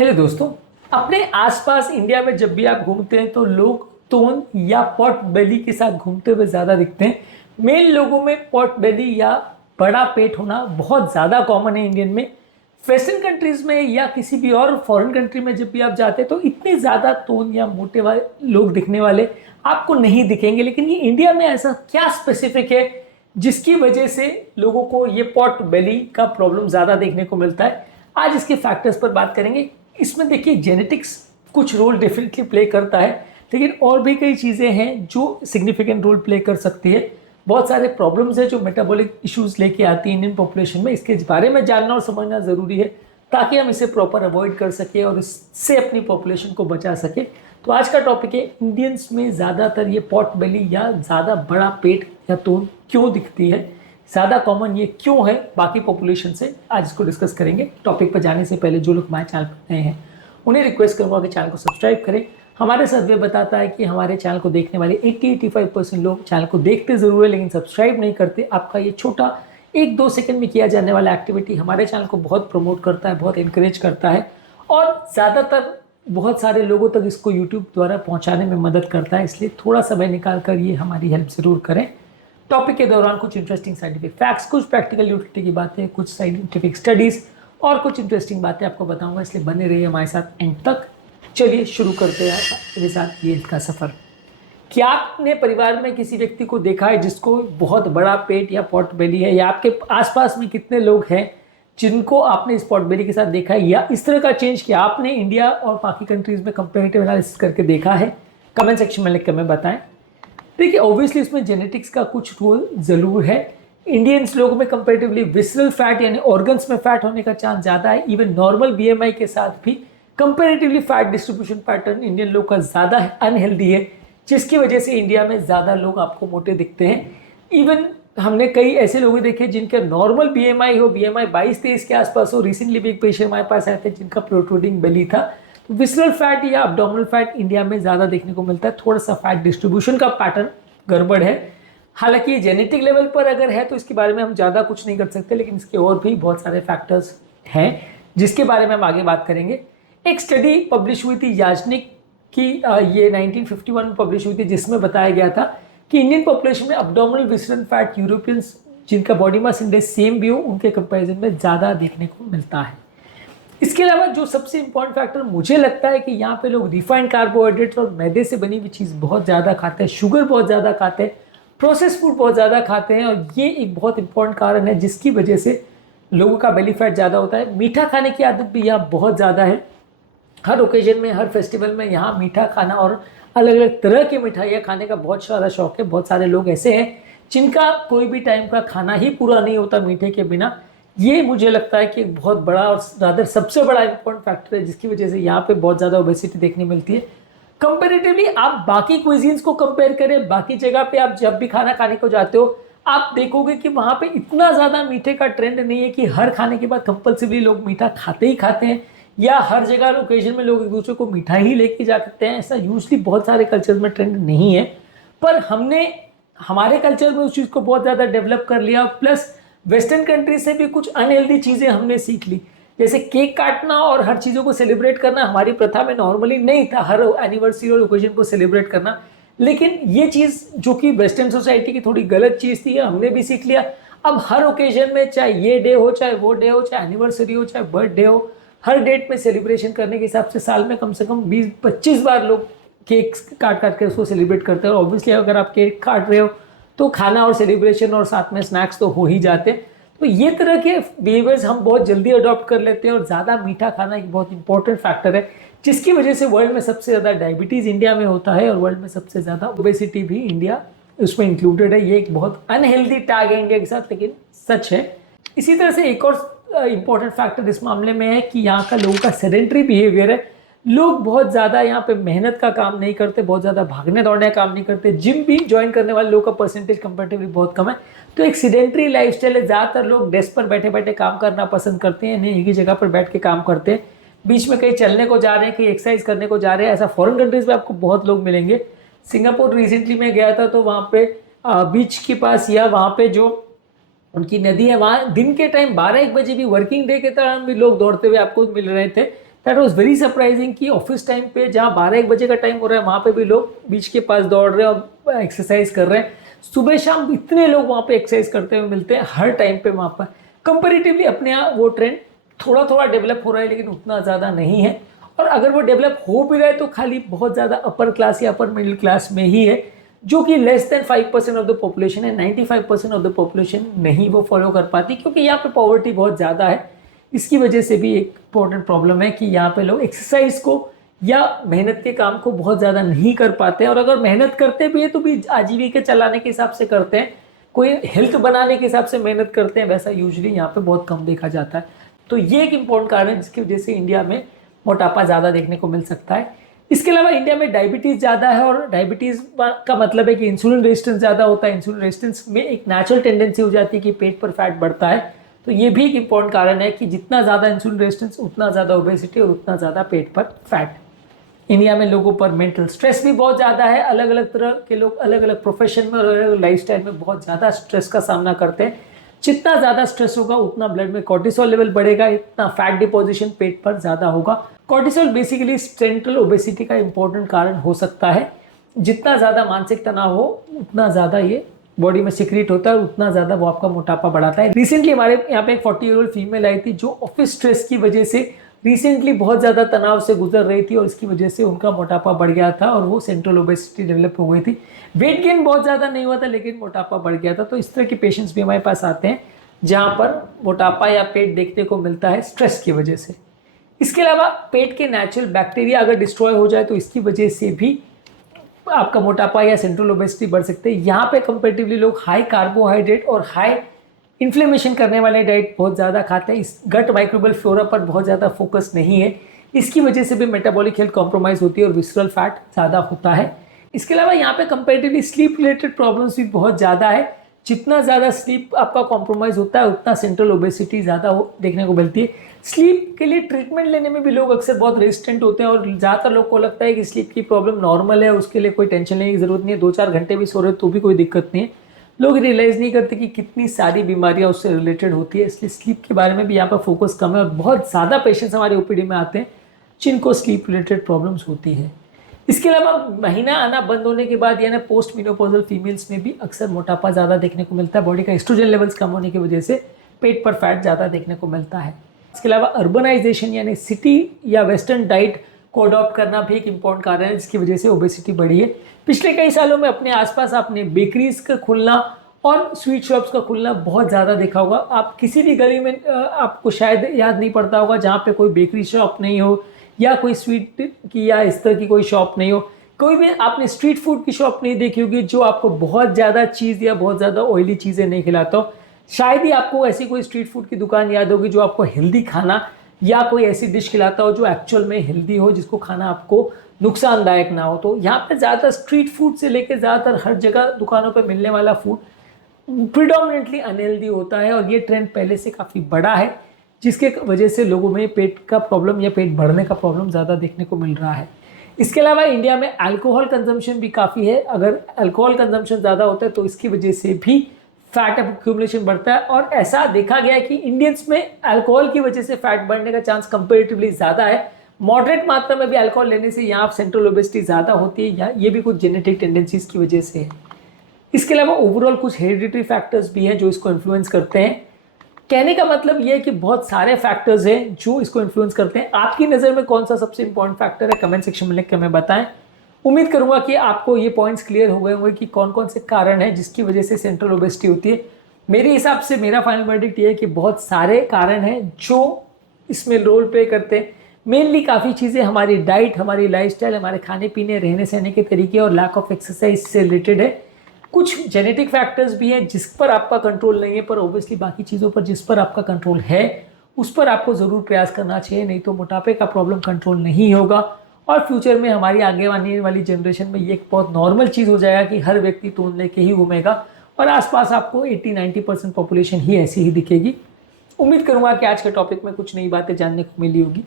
Hello दोस्तों। अपने आसपास इंडिया में जब भी आप घूमते हैं तो लोग तोन या पॉट बेली के साथ घूमते हुए ज़्यादा दिखते हैं। मेन लोगों में पॉट बेली या बड़ा पेट होना बहुत ज़्यादा कॉमन है इंडियन में। वेस्टर्न कंट्रीज़ में या किसी भी और फॉरेन कंट्री में जब भी आप जाते हैं तो इतने ज़्यादा तोन या मोटे वाले लोग दिखने वाले आपको नहीं दिखेंगे, लेकिन ये इंडिया में ऐसा क्या स्पेसिफिक है जिसकी वजह से लोगों को ये पॉट बेली का प्रॉब्लम ज़्यादा देखने को मिलता है। आज इसके फैक्टर्स पर बात करेंगे। इसमें देखिए जेनेटिक्स कुछ रोल डेफिनेटली प्ले करता है, लेकिन और भी कई चीज़ें हैं जो सिग्निफिकेंट रोल प्ले कर सकती है। बहुत सारे प्रॉब्लम्स हैं जो मेटाबॉलिक इश्यूज लेके आती हैं इंडियन पॉपुलेशन में। इसके बारे में जानना और समझना ज़रूरी है ताकि हम इसे प्रॉपर अवॉइड कर सकें और इससे अपनी पॉपुलेशन को बचा सकें। तो आज का टॉपिक है इंडियंस में ज़्यादातर ये पॉट बेली या ज़्यादा बड़ा पेट या तोन क्यों दिखती है, ज़्यादा कॉमन ये क्यों है बाकी पॉपुलेशन से। आज इसको डिस्कस करेंगे। टॉपिक पर जाने से पहले जो लोग हमारे चैनल पर नए हैं उन्हें रिक्वेस्ट करूँगा कि चैनल को सब्सक्राइब करें। हमारे सर्वे बताता है कि हमारे चैनल को देखने वाले 80-85% लोग चैनल को देखते ज़रूर है लेकिन सब्सक्राइब नहीं करते। आपका ये छोटा 1-2 सेकंड में किया जाने वाला एक्टिविटी हमारे चैनल को बहुत प्रमोट करता है, बहुत इंकरेज करता है और ज़्यादातर बहुत सारे लोगों तक इसको यूट्यूब द्वारा पहुँचाने में मदद करता है। इसलिए थोड़ा समय निकाल कर ये हमारी हेल्प ज़रूर करें। टॉपिक के दौरान कुछ इंटरेस्टिंग साइंटिफिक फैक्ट्स, कुछ प्रैक्टिकल यूटिलिटी की बातें, कुछ साइंटिफिक स्टडीज़ और कुछ इंटरेस्टिंग बातें आपको बताऊंगा, इसलिए बने रहिए हमारे साथ एंड तक। चलिए शुरू करते हैं मेरे साथ ये का सफ़र। क्या आपने परिवार में किसी व्यक्ति को देखा है जिसको बहुत बड़ा पेट या पॉट बेली है, या आपके आसपास में कितने लोग हैं जिनको आपने इस पॉट बेली के साथ देखा है, या इस तरह का चेंज किया आपने इंडिया और बाकी कंट्रीज़ में कंपेरेटिव एनालिसिस करके देखा है? कमेंट सेक्शन में लिख कर हमें बताएं। देखिए ऑब्वियसली इसमें जेनेटिक्स का कुछ रोल ज़रूर है। इंडियंस लोगों में कंपेरेटिवली विसरल फैट यानी ऑर्गन्स में फैट होने का चांस ज़्यादा है। इवन नॉर्मल बीएमआई के साथ भी comparatively fat distribution pattern Indian लोग का ज़्यादा अनहेल्दी है, जिसकी वजह से इंडिया में ज़्यादा लोग आपको मोटे दिखते हैं। इवन हमने कई ऐसे लोग देखे जिनके नॉर्मल बीएमआई हो, बीएमआई 22-23 के आसपास हो। रिसेंटली भी एक पेशेंट हमारे पास आए थे जिनका प्रोट्रूडिंग बेली था। तो विसरल फैट या अब्डोमिनल फैट इंडिया में ज़्यादा देखने को मिलता है। थोड़ा सा फैट डिस्ट्रीब्यूशन का पैटर्न गड़बड़ है। हालांकि ये जेनेटिक लेवल पर अगर है तो इसके बारे में हम ज़्यादा कुछ नहीं कर सकते, लेकिन इसके और भी बहुत सारे फैक्टर्स हैं जिसके बारे में हम आगे बात करेंगे। एक स्टडी पब्लिश हुई थी याजनिक की, ये 1951 में पब्लिश हुई थी, जिसमें बताया गया था कि इंडियन पॉपुलेशन में अब्डोमिनल विसरल फैट यूरोपियंस जिनका बॉडी मास इंडेक्स सेम भी हो उनके कंपेरिजन में ज़्यादा देखने को मिलता है। इसके अलावा जो सबसे इंपॉर्टेंट फैक्टर मुझे लगता है कि यहाँ पे लोग रिफाइंड कार्बोहाइड्रेट्स और मैदे से बनी हुई चीज़ बहुत ज़्यादा खाते हैं, शुगर बहुत ज़्यादा खाते हैं, प्रोसेस फूड बहुत ज़्यादा खाते हैं, और ये एक बहुत इंपॉर्टेंट कारण है जिसकी वजह से लोगों का बेली फैट ज़्यादा होता है। मीठा खाने की आदत भी यहाँ बहुत ज़्यादा है। हर ओकेजन में, हर फेस्टिवल में यहाँ मीठा खाना और अलग अलग तरह की मिठाइयाँ खाने का बहुत ज़्यादा शौक है। बहुत सारे लोग ऐसे हैं जिनका कोई भी टाइम का खाना ही पूरा नहीं होता मीठे के बिना। ये मुझे लगता है कि एक बहुत बड़ा और रादर सबसे बड़ा इंपॉर्टेंट फैक्टर है जिसकी वजह से यहाँ पे बहुत ज़्यादा ओबेसिटी देखने मिलती है। कंपेरेटिवली आप बाकी क्विजीन्स को कंपेयर करें, बाकी जगह पे आप जब भी खाना खाने को जाते हो आप देखोगे कि वहाँ पे इतना ज़्यादा मीठे का ट्रेंड नहीं है कि हर खाने के बाद कंपल्सरी लोग मीठा खाते ही खाते हैं, या हर जगह ओकेजन में लोग एक दूसरे को मिठाई ही लेके जा सकते हैं। ऐसा यूजली बहुत सारे कल्चर में ट्रेंड नहीं है, पर हमने हमारे कल्चर में उस चीज़ को बहुत ज़्यादा डेवलप कर लिया। प्लस वेस्टर्न कंट्री से भी कुछ अनहेल्दी चीज़ें हमने सीख ली, जैसे केक काटना और हर चीज़ों को सेलिब्रेट करना हमारी प्रथा में नॉर्मली नहीं था, हर एनिवर्सरी और ओकेजन को सेलिब्रेट करना। लेकिन ये चीज़ जो कि वेस्टर्न सोसाइटी की थोड़ी गलत चीज़ थी, हमने भी सीख लिया। अब हर ओकेजन में चाहे ये डे हो, चाहे वो डे हो, चाहे एनिवर्सरी हो, चाहे बर्थडे हो, हर डेट में सेलिब्रेशन करने के हिसाब से साल में कम से कम 20-25 बार लोग केक काट काट कर उसको सेलिब्रेट करते हैं। और ऑब्वियसली अगर आप केक काट रहे हो तो खाना और सेलिब्रेशन और साथ में स्नैक्स तो हो ही जाते हैं। तो ये तरह के बिहेवियर्स हम बहुत जल्दी अडॉप्ट कर लेते हैं, और ज़्यादा मीठा खाना एक बहुत इंपॉर्टेंट फैक्टर है जिसकी वजह से वर्ल्ड में सबसे ज़्यादा डायबिटीज़ इंडिया में होता है और वर्ल्ड में सबसे ज़्यादा ओबेसिटी भी इंडिया उसमें इंक्लूडेड है। ये एक बहुत अनहेल्दी टैग है इंडिया के साथ, लेकिन सच है। इसी तरह से एक और इंपॉर्टेंट फैक्टर इस मामले में है कि यहाँ का लोगों का सेडेंट्री बिहेवियर है। लोग बहुत ज़्यादा यहाँ पे मेहनत का काम नहीं करते, बहुत ज़्यादा भागने दौड़ने का काम नहीं करते। जिम भी ज्वाइन करने वाले लोगों का परसेंटेज कंपेरेटिवली बहुत कम है। तो एक सेडेंट्री लाइफस्टाइल है। ज़्यादातर लोग डेस्क पर बैठे बैठे काम करना पसंद करते हैं, नहीं एक ही जगह पर बैठ के काम करते हैं। बीच में कहीं चलने को जा रहे हैं, कहीं एक्सरसाइज करने को जा रहे हैं। ऐसा फॉरेन कंट्रीज में आपको बहुत लोग मिलेंगे। सिंगापुर रिसेंटली में गया था तो वहाँ पे बीच के पास या वहाँ पे जो उनकी नदी है, वहाँ दिन के टाइम 12-1 बजे भी वर्किंग डे के दौरान भी लोग दौड़ते हुए आपको मिल रहे थे, दैट वॉज वेरी सरप्राइजिंग कि ऑफिस टाइम पे जहाँ 12-1 बजे का टाइम हो रहा है वहाँ पे भी लोग बीच के पास दौड़ रहे हैं और एक्सरसाइज कर रहे हैं। सुबह शाम इतने लोग वहाँ पे एक्सरसाइज करते हुए मिलते हैं हर टाइम पे वहाँ पर। कंपेरेटिवली अपने यहाँ वो ट्रेंड थोड़ा थोड़ा डेवलप हो रहा है, लेकिन उतना ज़्यादा नहीं है। और अगर वो डेवलप हो भी रहा है तो खाली बहुत ज़्यादा अपर क्लास या अपर मिडिल क्लास में ही है, जो कि less than 5% of the population है। 95% ऑफ द पॉपुलेशन नहीं वो फॉलो कर पाती, क्योंकि यहाँ पे पॉवर्टी बहुत ज़्यादा है। इसकी वजह से भी एक इंपॉर्टेंट प्रॉब्लम है कि यहाँ पे लोग एक्सरसाइज को या मेहनत के काम को बहुत ज़्यादा नहीं कर पाते हैं, और अगर मेहनत करते भी है तो भी आजीविका चलाने के हिसाब से करते हैं, कोई हेल्थ बनाने के हिसाब से मेहनत करते हैं, वैसा यूजुअली यहाँ पे बहुत कम देखा जाता है। तो ये एक इम्पोर्टेंट कारण है जिसकी वजह से इंडिया में मोटापा ज़्यादा देखने को मिल सकता है। इसके अलावा इंडिया में डायबिटीज़ ज़्यादा है, और डायबिटीज़ का मतलब है कि इंसुलिन रेजिस्टेंस ज़्यादा होता है। इंसुलिन रेजिस्टेंस में एक नेचुरल टेंडेंसी हो जाती है कि पेट पर फैट बढ़ता है। तो ये भी एक इम्पॉर्टेंट कारण है कि जितना ज़्यादा इंसुलिन रेजिस्टेंस उतना ज़्यादा ओबेसिटी और उतना ज़्यादा पेट पर फैट। इंडिया में लोगों पर मेंटल स्ट्रेस भी बहुत ज़्यादा है। अलग अलग तरह के लोग अलग अलग प्रोफेशन में और अलग अलग लाइफस्टाइल में बहुत ज़्यादा स्ट्रेस का सामना करते हैं। जितना ज़्यादा स्ट्रेस होगा उतना ब्लड में कॉर्टिसोल लेवल बढ़ेगा, इतना फैट डिपोजिशन पेट पर ज़्यादा होगा। कॉर्टिसोल बेसिकली सेंट्रल ओबेसिटी का इंपॉर्टेंट कारण हो सकता है। जितना ज़्यादा मानसिक तनाव हो उतना ज़्यादा ये बॉडी में सिक्रीट होता है, उतना ज़्यादा वो आपका मोटापा बढ़ाता है। रिसेंटली हमारे यहाँ पे एक 40-year-old फीमेल आई थी जो ऑफिस स्ट्रेस की वजह से रिसेंटली बहुत ज़्यादा तनाव से गुजर रही थी, और इसकी वजह से उनका मोटापा बढ़ गया था और वो सेंट्रल ओबेसिटी डेवलप हो गई थी। वेट गेन बहुत ज़्यादा नहीं हुआ था, लेकिन मोटापा बढ़ गया था। तो इस तरह के पेशेंट्स भी हमारे पास आते हैं जहाँ पर मोटापा या पेट देखने को मिलता है स्ट्रेस की वजह से। इसके अलावा पेट के नेचुरल बैक्टीरिया अगर डिस्ट्रॉय हो जाए तो इसकी वजह से भी आपका मोटापा या सेंट्रल ओबेसिटी बढ़ सकते हैं। यहाँ पे कंपेरेटिवली लोग हाई कार्बोहाइड्रेट और हाई इन्फ्लेमेशन करने वाले डाइट बहुत ज़्यादा खाते हैं। इस गट माइक्रोबियल फ्लोरा पर बहुत ज़्यादा फोकस नहीं है। इसकी वजह से भी मेटाबॉलिक हेल्थ कॉम्प्रोमाइज़ होती है और विसरल फैट ज़्यादा होता है। इसके अलावा यहाँ पे कंपेरेटिवली स्लीप रिलेटेड प्रॉब्लम्स भी बहुत ज़्यादा है। जितना ज़्यादा स्लीप आपका कॉम्प्रोमाइज़ होता है उतना सेंट्रल ओबेसिटी ज़्यादा देखने को मिलती है। स्लीप के लिए ट्रीटमेंट लेने में भी लोग अक्सर बहुत रेजिस्टेंट होते हैं, और ज़्यादातर लोग को लगता है कि स्लीप की प्रॉब्लम नॉर्मल है, उसके लिए कोई टेंशन लेने की ज़रूरत नहीं है। 2-4 घंटे भी सो रहे तो भी कोई दिक्कत नहीं है। लोग रियलाइज़ नहीं करते कि कितनी सारी बीमारियां उससे रिलेटेड होती है। इसलिए स्लीप के बारे में भी यहाँ पर फोकस कम है, और बहुत ज़्यादा पेशेंट्स हमारे ओपीडी में आते हैं जिनको स्लीप रिलेटेड प्रॉब्लम्स होती है। इसके अलावा महीना आना बंद होने के बाद यानी पोस्ट मेनोपॉजल फीमेल्स में भी अक्सर मोटापा ज़्यादा देखने को मिलता है। बॉडी का एस्ट्रोजन लेवल्स कम होने की वजह से पेट पर फैट ज़्यादा देखने को मिलता है। इसके अलावा अर्बनाइजेशन यानी सिटी या वेस्टर्न डाइट को अडॉप्ट करना भी एक इम्पॉर्टेंट कारण है जिसकी वजह से ओबेसिटी बढ़ी है। पिछले कई सालों में अपने आसपास आपने बेकरीज का खुलना और स्वीट शॉप्स का खुलना बहुत ज़्यादा देखा होगा। आप किसी भी गली में आपको शायद याद नहीं पड़ता होगा जहाँ पे कोई बेकरी शॉप नहीं हो या कोई स्वीट की या इस तरह की कोई शॉप नहीं हो। कोई भी आपने स्ट्रीट फूड की शॉप नहीं देखी होगी जो आपको बहुत ज़्यादा चीज़ या बहुत ज़्यादा ऑयली चीज़ें नहीं खिलाता हो। शायद ही आपको ऐसी कोई स्ट्रीट फूड की दुकान याद होगी जो आपको हेल्दी खाना या कोई ऐसी डिश खिलाता हो जो एक्चुअल में हेल्दी हो, जिसको खाना आपको नुकसानदायक ना हो। तो यहाँ पे ज़्यादातर स्ट्रीट फूड से लेकर ज़्यादातर हर जगह दुकानों पे मिलने वाला फूड प्रिडोमिनेटली अनहेल्दी होता है, और ये ट्रेंड पहले से काफ़ी बड़ा है जिसके वजह से लोगों में पेट का प्रॉब्लम या पेट बढ़ने का प्रॉब्लम ज़्यादा देखने को मिल रहा है। इसके अलावा इंडिया में अल्कोहल कंजम्पशन भी काफ़ी है। अगर अल्कोहल कंजम्पशन ज़्यादा होता है तो इसकी वजह से भी फैट एक्यूमुलेशन बढ़ता है, और ऐसा देखा गया है कि इंडियंस में अल्कोहल की वजह से फैट बढ़ने का चांस कंपेरेटिवली ज़्यादा है। मॉडरेट मात्रा में भी अल्कोहल लेने से यहाँ सेंट्रल ओबेसिटी ज़्यादा होती है, या ये भी कुछ जेनेटिक टेंडेंसीज की वजह से है। इसके अलावा ओवरऑल कुछ हेरिडिटरी फैक्टर्स भी हैं जो इसको इन्फ्लुएंस करते हैं। कहने का मतलब ये है कि बहुत सारे फैक्टर्स हैं जो इसको इन्फ्लुएंस करते हैं। आपकी नज़र में कौन सा सबसे इंपॉर्टेंट फैक्टर है, कमेंट सेक्शन में लिख के हमें बताएं। उम्मीद करूंगा कि आपको ये पॉइंट्स क्लियर हो गए होंगे कि कौन कौन से कारण हैं जिसकी वजह से सेंट्रल ओबेसिटी होती है। मेरे हिसाब से मेरा फाइनल वर्डिक्ट ये है कि बहुत सारे कारण हैं जो इसमें रोल प्ले करते हैं। मेनली काफ़ी चीज़ें हमारी डाइट, हमारी लाइफस्टाइल, हमारे खाने पीने, रहने सहने के तरीके और लैक ऑफ एक्सरसाइज से रिलेटेड है। कुछ जेनेटिक फैक्टर्स भी हैं जिस पर आपका कंट्रोल नहीं है, पर ओबियसली बाकी चीज़ों पर जिस पर आपका कंट्रोल है उस पर आपको ज़रूर प्रयास करना चाहिए, नहीं तो मोटापे का प्रॉब्लम कंट्रोल नहीं होगा और फ्यूचर में हमारी आगे आने वाली जनरेशन में ये एक बहुत नॉर्मल चीज़ हो जाएगा कि हर व्यक्ति तून लेके ही घूमेगा और आसपास आपको 80-90% पॉपुलेशन ही ऐसी ही दिखेगी। उम्मीद करूँगा कि आज के टॉपिक में कुछ नई बातें जानने को मिली होगी।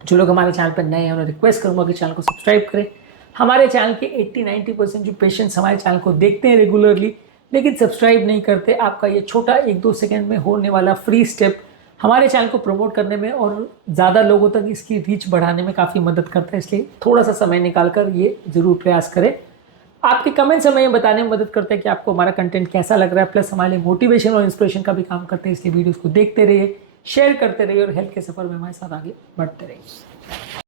जो लोग हमारे चैनल पर नए हैं उन्हें रिक्वेस्ट करूँगा कि चैनल को सब्सक्राइब करें। हमारे चैनल के 80-90% जो पेशेंट्स हमारे चैनल को देखते हैं रेगुलरली लेकिन सब्सक्राइब नहीं करते, आपका ये छोटा 1-2 सेकंड में होने वाला फ्री स्टेप हमारे चैनल को प्रमोट करने में और ज़्यादा लोगों तक इसकी रीच बढ़ाने में काफ़ी मदद करता है, इसलिए थोड़ा सा समय निकाल कर ये ज़रूर प्रयास करें। आपके कमेंट्स हमें ये बताने में मदद करते हैं कि आपको हमारा कंटेंट कैसा लग रहा है, प्लस हमारे लिए मोटिवेशन और इंस्पिरेशन का भी काम करते हैं, इसलिए वीडियोज़ को देखते रहिए, शेयर करते रहिए और हेल्थ के सफ़र में हमारे साथ आगे बढ़ते रहिए।